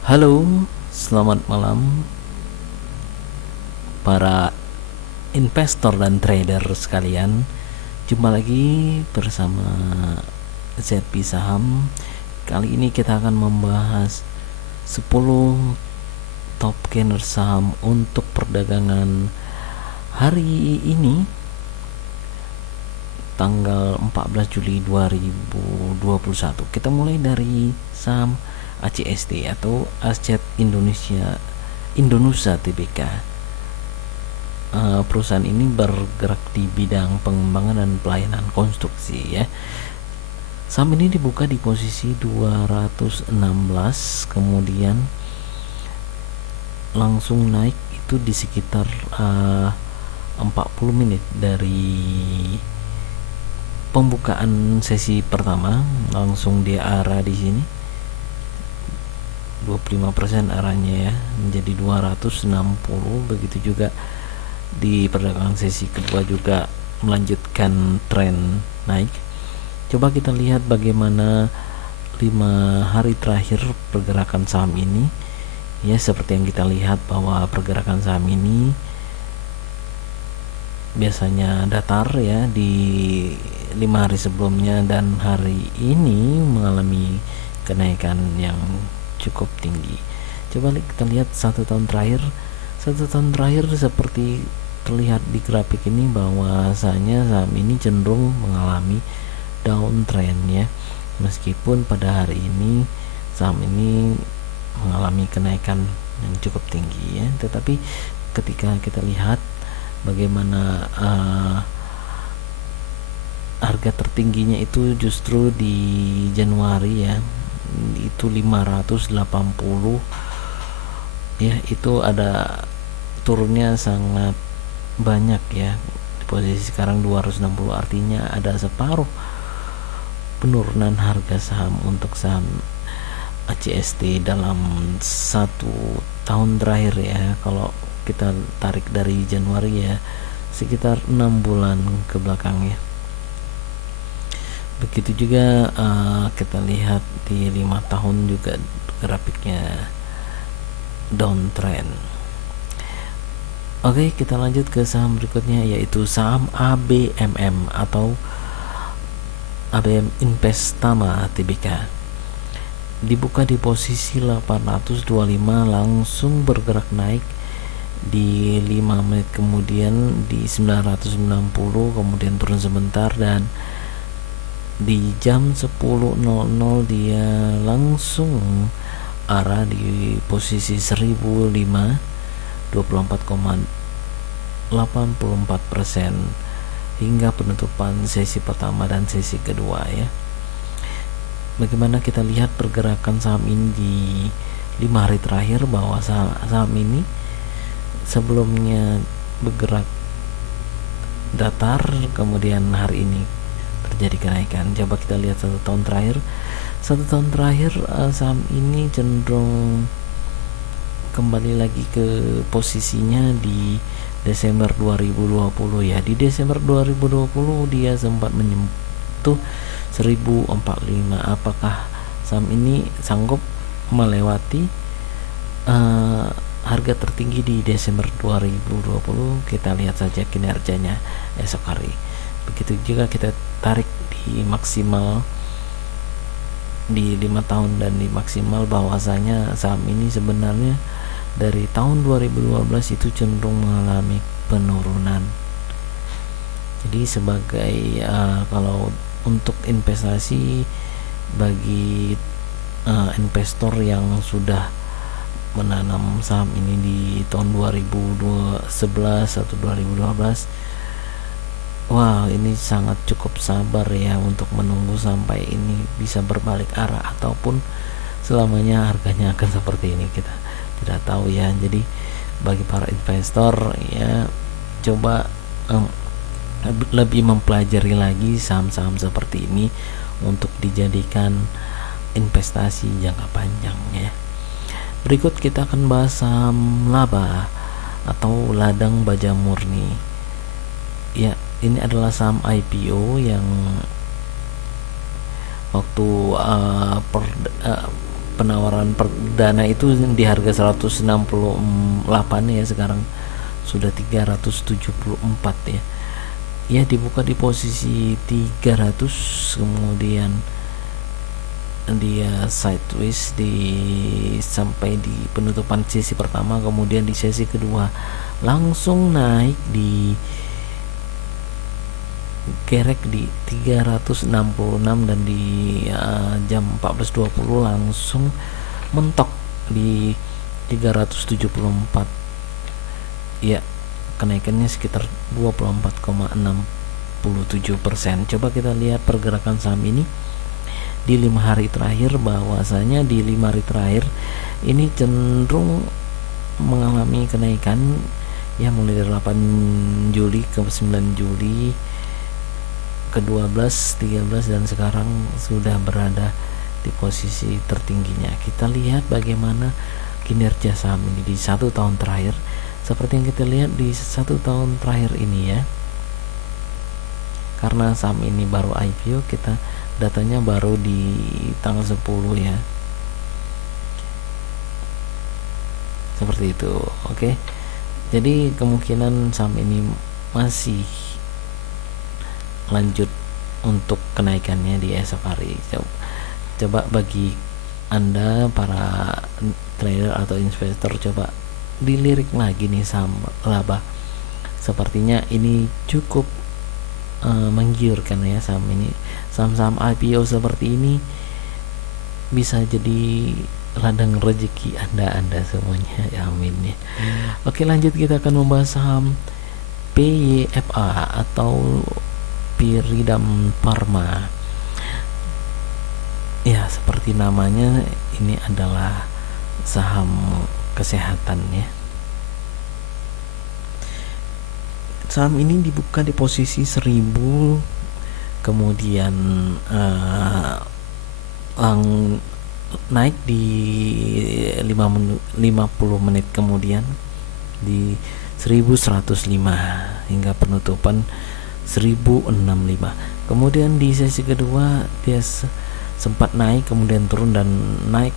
Halo, selamat malam para investor dan trader sekalian. Jumpa lagi bersama ZP Saham. Kali ini kita akan membahas 10 top gainer saham untuk perdagangan hari ini tanggal 14 Juli 2021. Kita mulai dari saham ACST atau Aset Indonesia Tbk. Perusahaan ini bergerak di bidang pengembangan dan pelayanan konstruksi ya. Saham ini dibuka di posisi 216, kemudian langsung naik itu di sekitar 40 menit dari pembukaan sesi pertama. Langsung dia arah di sini 25% arahnya ya, menjadi 260. Begitu juga di perdagangan sesi kedua juga melanjutkan tren naik. Coba kita lihat bagaimana 5 hari terakhir pergerakan saham ini ya. Seperti yang kita lihat bahwa pergerakan saham ini biasanya datar ya di 5 hari sebelumnya, dan hari ini mengalami kenaikan yang cukup tinggi. Coba kita lihat 1 tahun terakhir. 1 tahun terakhir seperti terlihat di grafik ini bahwasanya saham ini cenderung mengalami downtrend ya, meskipun pada hari ini saham ini mengalami kenaikan yang cukup tinggi ya. Tetapi ketika kita lihat bagaimana harga tertingginya itu justru di Januari ya, itu 580 ya, itu ada turunnya sangat banyak ya. Di posisi sekarang 260, artinya ada separuh penurunan harga saham untuk saham ACST dalam 1 tahun terakhir ya. Kalau kita tarik dari Januari ya, sekitar 6 bulan ke belakang ya. Begitu juga kita lihat di 5 tahun juga grafiknya downtrend. Oke, kita lanjut ke saham berikutnya, yaitu saham ABMM atau ABM Investama Tbk. Dibuka di posisi 825, langsung bergerak naik di 5 menit kemudian di 990, kemudian turun sebentar, dan di jam 10.00 dia langsung arah di posisi 1005, 24,84% hingga penutupan sesi pertama dan sesi kedua ya. Bagaimana kita lihat pergerakan saham ini di 5 hari terakhir, bahwa saham ini sebelumnya bergerak datar, kemudian hari ini terjadi kenaikan. Coba kita lihat 1 tahun terakhir. 1 tahun terakhir saham ini cenderung kembali lagi ke posisinya di Desember 2020 ya. Di Desember 2020 dia sempat menyentuh 1045. Apakah saham ini sanggup melewati harga tertinggi di Desember 2020? Kita lihat saja kinerjanya esok hari. Begitu juga kita tarik di maksimal di 5 tahun dan di maksimal, bahwasanya saham ini sebenarnya dari tahun 2012 itu cenderung mengalami penurunan. Jadi sebagai kalau untuk investasi bagi investor yang sudah menanam saham ini di tahun 2011 atau 2012, wah, ini sangat cukup sabar ya untuk menunggu sampai ini bisa berbalik arah, ataupun selamanya harganya akan seperti ini, kita tidak tahu ya. Jadi bagi para investor ya, coba lebih mempelajari lagi saham-saham seperti ini untuk dijadikan investasi jangka panjang ya. Berikut kita akan bahas saham laba atau ladang baja murni ya. Ini adalah saham IPO yang waktu penawaran perdana itu di harga 168 ya, sekarang sudah 374 ya. Ya, dibuka di posisi 300, kemudian dia sideways sampai di penutupan sesi pertama, kemudian di sesi kedua langsung naik di kerek di 366, dan di jam 14.20 langsung mentok di 374 ya, kenaikannya sekitar 24,67%. Coba kita lihat pergerakan saham ini di 5 hari terakhir. Bahwasanya di 5 hari terakhir ini cenderung mengalami kenaikan ya, mulai dari 8 Juli ke 9 Juli ke 12, 13, dan sekarang sudah berada di posisi tertingginya. Kita lihat bagaimana kinerja saham ini di 1 tahun terakhir. Seperti yang kita lihat di 1 tahun terakhir ini ya, karena saham ini baru IPO, kita datanya baru di tanggal 10 ya, seperti itu. Oke, jadi kemungkinan saham ini masih lanjut untuk kenaikannya di esok hari. Coba bagi Anda para trader atau investor, coba dilirik lagi nih saham laba. Sepertinya ini cukup menggiurkan ya saham ini. Saham-saham IPO seperti ini bisa jadi ladang rezeki Anda semuanya ya, amin ya. Oke, lanjut kita akan membahas saham PYFA atau Pyridam Pharma. Ya, seperti namanya, ini adalah saham kesehatan ya. Saham ini dibuka di posisi 1000, kemudian naik di 50 menit kemudian di 1105 hingga penutupan 1065. Kemudian di sesi kedua dia sempat naik, kemudian turun dan naik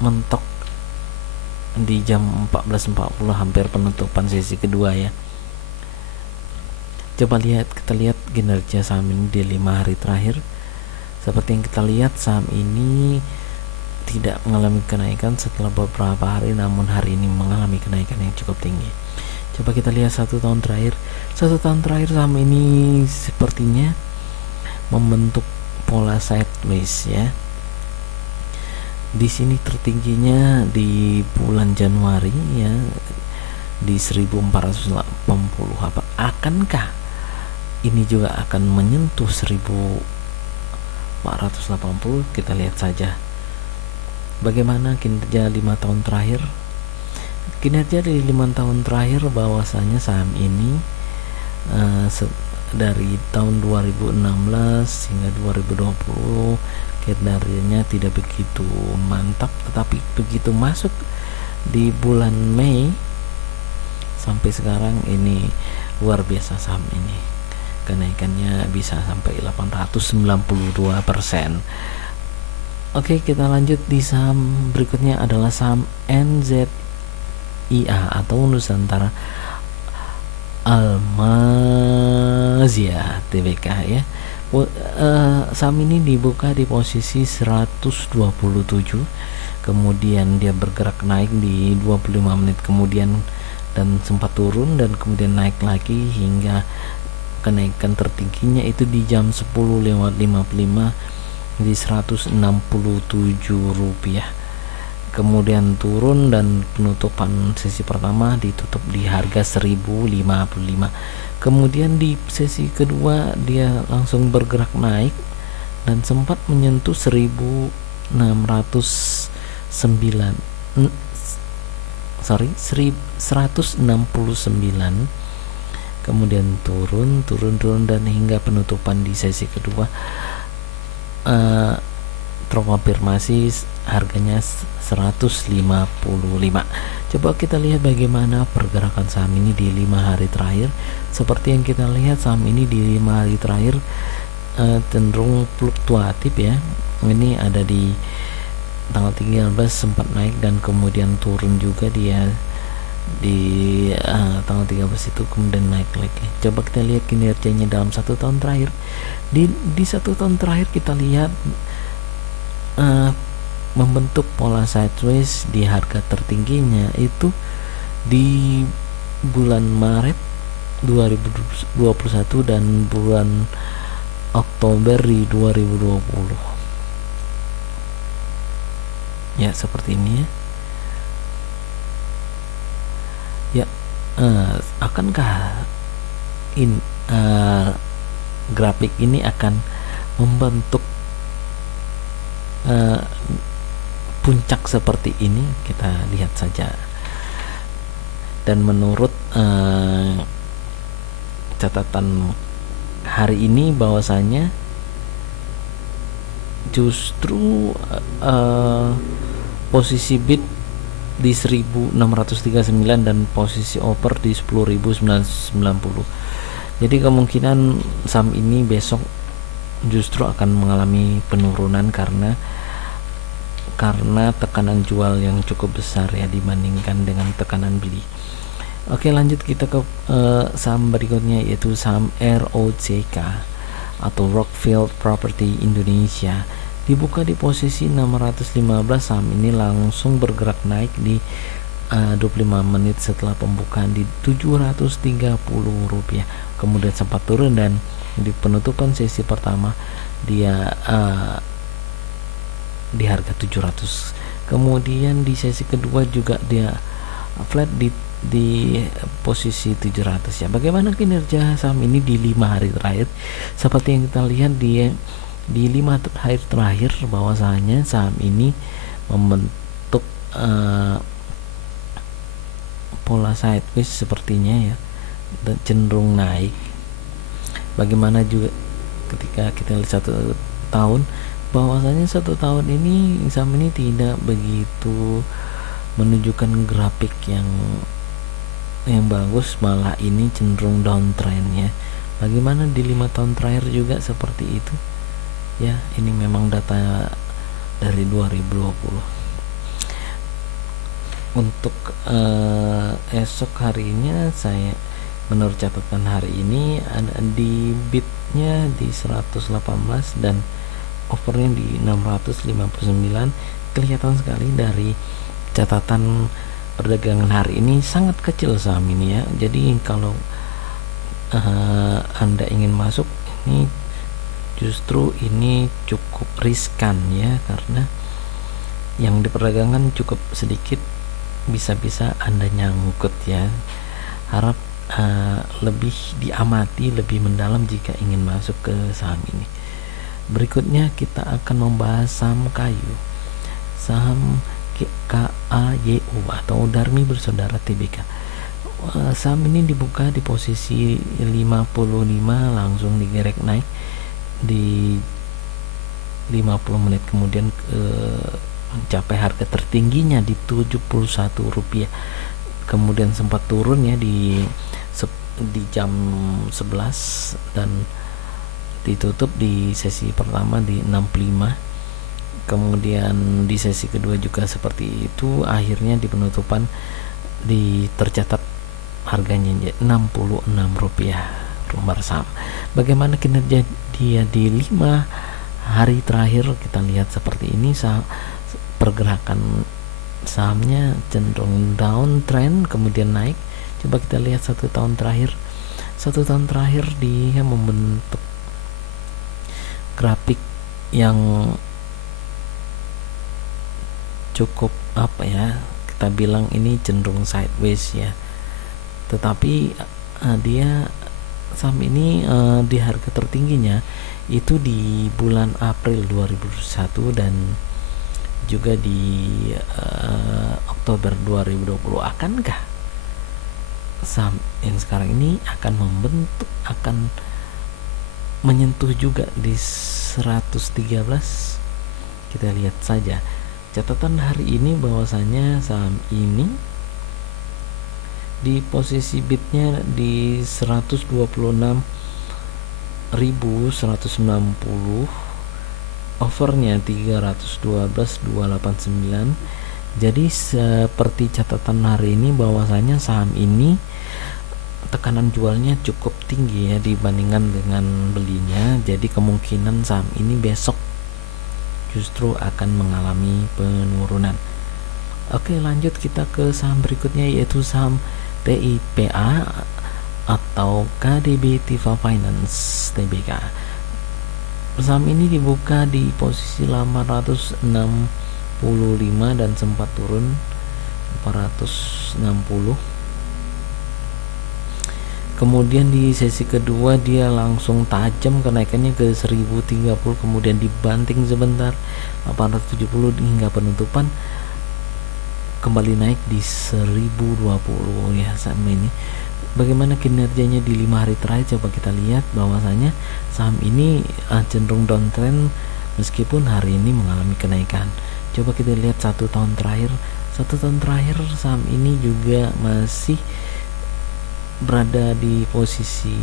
mentok di jam 14.40 hampir penutupan sesi kedua ya. Coba kita lihat kinerja saham ini di 5 hari terakhir. Seperti yang kita lihat, saham ini tidak mengalami kenaikan setelah beberapa hari, namun hari ini mengalami kenaikan yang cukup tinggi. Coba kita lihat 1 tahun terakhir. 1 tahun terakhir saham ini sepertinya membentuk pola sideways ya. Di sini tertingginya di bulan Januari ya, di 1480. Akankah ini juga akan menyentuh 1480? Kita lihat saja bagaimana kinerja 5 tahun terakhir. Kinerja di 5 tahun terakhir bahwasanya saham ini dari tahun 2016 hingga 2020 kinerjanya tidak begitu mantap, tetapi begitu masuk di bulan Mei sampai sekarang ini luar biasa saham ini. Kenaikannya bisa sampai 892%. Oke, kita lanjut di saham berikutnya adalah saham NZIA atau Nusantara Almazia Tbk ya. Saham ini dibuka di posisi 127, kemudian dia bergerak naik di 25 menit kemudian dan sempat turun dan kemudian naik lagi hingga kenaikan tertingginya itu di jam 10.55 di Rp167, kemudian turun dan penutupan sesi pertama ditutup di harga 1055. Kemudian di sesi kedua dia langsung bergerak naik dan sempat menyentuh 169, kemudian turun dan hingga penutupan di sesi kedua terkonfirmasi harganya 155. Coba kita lihat bagaimana pergerakan saham ini di 5 hari terakhir. Seperti yang kita lihat, saham ini di 5 hari terakhir cenderung fluktuatif ya. Ini ada di tanggal 13 sempat naik dan kemudian turun juga dia di tanggal 13 itu, kemudian naik lagi. Coba kita lihat kinerjanya dalam 1 tahun terakhir. Di 1 tahun terakhir kita lihat membentuk pola sideways di harga tertingginya itu di bulan Maret 2021 dan bulan Oktober di 2020 ya, seperti ini ya. Akankah grafik ini akan membentuk puncak seperti ini? Kita lihat saja. Dan menurut catatan hari ini bahwasanya justru posisi bid di 1639 dan posisi over di 10.990. Jadi kemungkinan saham ini besok justru akan mengalami penurunan karena tekanan jual yang cukup besar ya dibandingkan dengan tekanan beli. Oke, lanjut kita ke saham berikutnya, yaitu saham ROCK atau Rockfield Property Indonesia. Dibuka di posisi 615, saham ini langsung bergerak naik di 25 menit setelah pembukaan di Rp730. Kemudian sempat turun dan di penutupan sesi pertama dia di harga 700. Kemudian di sesi kedua juga dia flat di posisi 700 ya. Bagaimana kinerja saham ini di 5 hari terakhir? Seperti yang kita lihat dia di 5 hari terakhir bahwasanya saham ini membentuk pola sideways sepertinya ya, dan cenderung naik. Bagaimana juga ketika kita lihat 1 tahun, bahwasanya 1 tahun ini saham ini tidak begitu menunjukkan grafik yang bagus, malah ini cenderung downtrend ya. Bagaimana di 5 tahun terakhir juga seperti itu ya. Ini memang data dari 2020. Untuk esok harinya, saya menurut catatan hari ini ada di bidnya di 118 dan overnya di 659. Kelihatan sekali dari catatan perdagangan hari ini sangat kecil saham ini ya. Jadi kalau Anda ingin masuk, ini justru ini cukup riskan ya, karena yang diperdagangkan cukup sedikit, bisa-bisa Anda nyangkut ya. Harap lebih diamati lebih mendalam jika ingin masuk ke saham ini. Berikutnya kita akan membahas saham kayu, saham KAYU atau Darmi Bersaudara Tbk. Saham ini dibuka di posisi 55, langsung digerek naik di 50 menit, kemudian mencapai harga tertingginya di Rp71, kemudian sempat turun ya di jam 11 dan ditutup di sesi pertama di 65. Kemudian di sesi kedua juga seperti itu, akhirnya di penutupan tercatat harganya Rp66 lembar saham. Bagaimana kinerja dia di 5 hari terakhir? Kita lihat seperti ini, pergerakan sahamnya cenderung downtrend kemudian naik. Coba kita lihat 1 tahun terakhir. 1 tahun terakhir dia membentuk grafik yang cukup kita bilang ini cenderung sideways ya. Tetapi dia saham ini di harga tertingginya itu di bulan April 2021 dan juga di Oktober 2020. Akankah saham yang sekarang ini akan menyentuh juga di 113? Kita lihat saja catatan hari ini bahwasanya saham ini di posisi bidnya di 126.190 overnya 312.289. Jadi seperti catatan hari ini bahwasanya saham ini tekanan jualnya cukup tinggi ya dibandingkan dengan belinya. Jadi kemungkinan saham ini besok justru akan mengalami penurunan. Oke, lanjut kita ke saham berikutnya, yaitu saham TIPA atau KDB Tifa Finance Tbk. Saham ini dibuka di posisi 865 dan sempat turun 460. Kemudian di sesi kedua dia langsung tajam kenaikannya ke 1030, kemudian dibanting sebentar 870 hingga penutupan kembali naik di 1020 ya saham ini. Bagaimana kinerjanya di 5 hari terakhir? Coba kita lihat bahwasanya saham ini cenderung downtrend meskipun hari ini mengalami kenaikan. Coba kita lihat 1 tahun terakhir. 1 tahun terakhir saham ini juga masih berada di posisi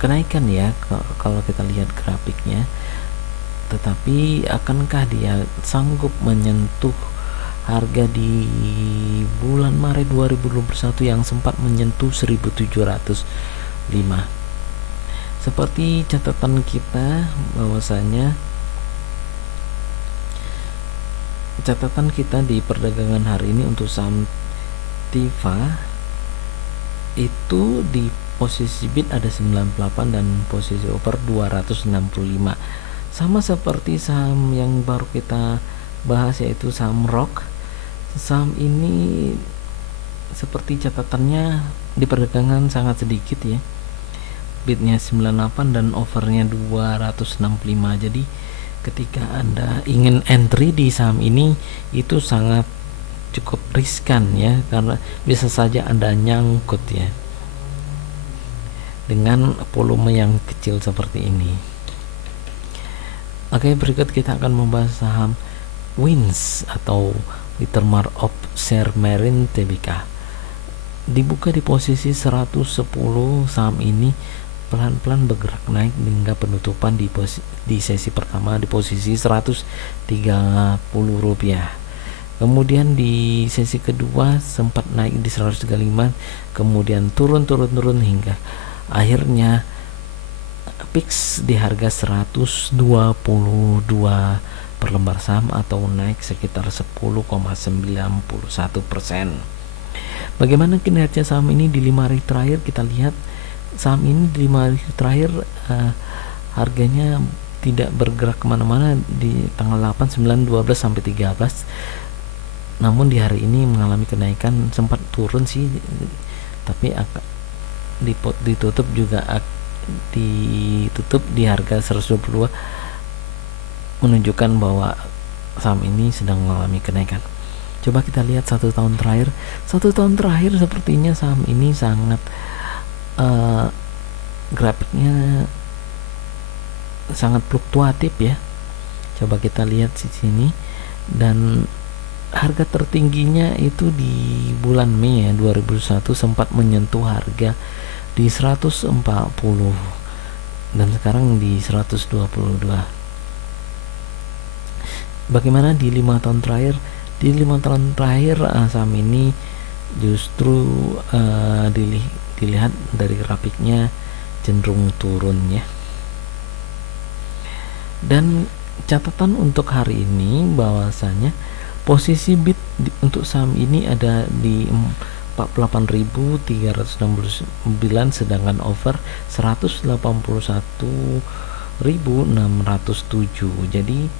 kenaikan ya kalau kita lihat grafiknya. Tetapi akankah dia sanggup menyentuh harga di bulan Maret 2021 yang sempat menyentuh 1705? Seperti catatan kita bahwasanya catatan kita di perdagangan hari ini untuk saham Tifa itu di posisi bid ada 98 dan posisi over 265. Sama seperti saham yang baru kita bahas yaitu saham ROK. Saham ini seperti catatannya di perdagangan sangat sedikit ya. Bidnya 98 dan overnya 265. Jadi ketika Anda ingin entry di saham ini itu sangat cukup riskan ya, karena bisa saja Anda nyangkut ya dengan volume yang kecil seperti ini. Oke, berikut kita akan membahas saham WINS atau Wintermar Offshore Marine Tbk. Dibuka di posisi 110, saham ini pelan-pelan bergerak naik hingga penutupan di sesi pertama di posisi 130 rupiah. Kemudian di sesi kedua sempat naik di 135, kemudian turun hingga akhirnya fix di harga 122 per lembar saham atau naik sekitar 10,91%. Bagaimana kinerja saham ini di 5 hari terakhir? Kita lihat saham ini di 5 hari terakhir harganya tidak bergerak kemana-mana di tanggal 8, 9, 12 sampai 13. Namun di hari ini mengalami kenaikan, sempat turun sih, tapi ditutup di harga 122, menunjukkan bahwa saham ini sedang mengalami kenaikan. Coba kita lihat 1 tahun terakhir. 1 tahun terakhir sepertinya saham ini sangat grafiknya sangat fluktuatif ya. Coba kita lihat di sini, dan harga tertingginya itu di bulan Mei ya 2001 sempat menyentuh harga di 140 dan sekarang di 122. Bagaimana di 5 tahun terakhir? Di 5 tahun terakhir saham ini justru dilihat dari grafiknya cenderung turun ya. Dan catatan untuk hari ini bahwasanya posisi bid untuk saham ini ada di 48.369, sedangkan over 181.607. Jadi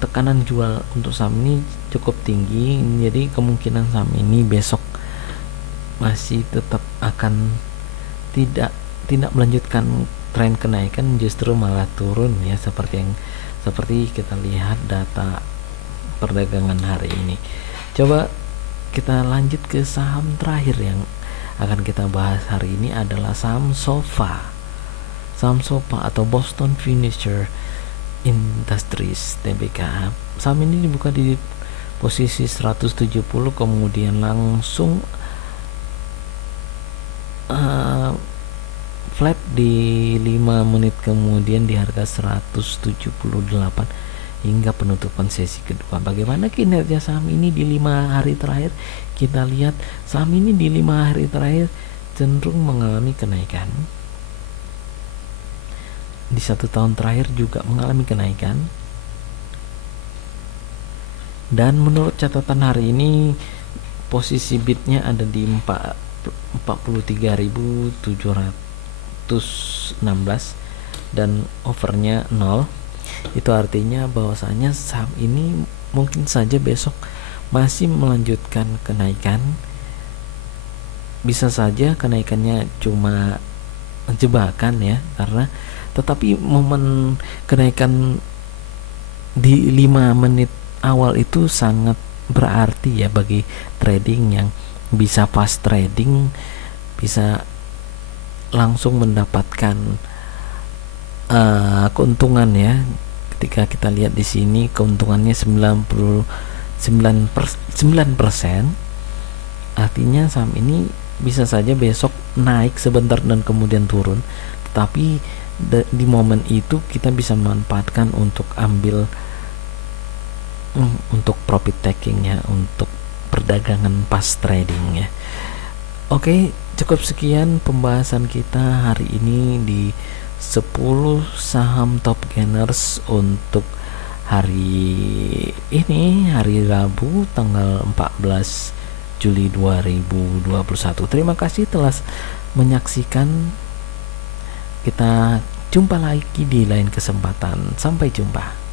tekanan jual untuk saham ini cukup tinggi, jadi kemungkinan saham ini besok masih tetap akan tidak melanjutkan tren kenaikan, justru malah turun ya, seperti kita lihat data perdagangan hari ini. Coba kita lanjut ke saham terakhir yang akan kita bahas hari ini adalah saham Sofa atau Boston Furniture Industries Tbk. Saham ini dibuka di posisi 170, kemudian langsung uh, flat di 5 menit kemudian di harga 178 hingga penutupan sesi kedua. Bagaimana kinerja saham ini di 5 hari terakhir? Kita lihat saham ini di 5 hari terakhir cenderung mengalami kenaikan. Di 1 tahun terakhir juga mengalami kenaikan. Dan menurut catatan hari ini posisi bidnya ada di 43.716 dan overnya 0. Itu artinya bahwasanya saham ini mungkin saja besok masih melanjutkan kenaikan. Bisa saja kenaikannya cuma jebakan ya, karena tetapi momen kenaikan di 5 menit awal itu sangat berarti ya bagi trading yang bisa fast trading, bisa langsung mendapatkan keuntungan ya. Ketika kita lihat di sini keuntungannya 99%, artinya saham ini bisa saja besok naik sebentar dan kemudian turun, tetapi di momen itu kita bisa memanfaatkan untuk ambil untuk profit taking ya, untuk perdagangan pas trading ya. Oke, cukup sekian pembahasan kita hari ini di 10 saham top gainers untuk hari ini, hari Rabu tanggal 14 Juli 2021. Terima kasih telah menyaksikan. Kita jumpa lagi di lain kesempatan. Sampai jumpa.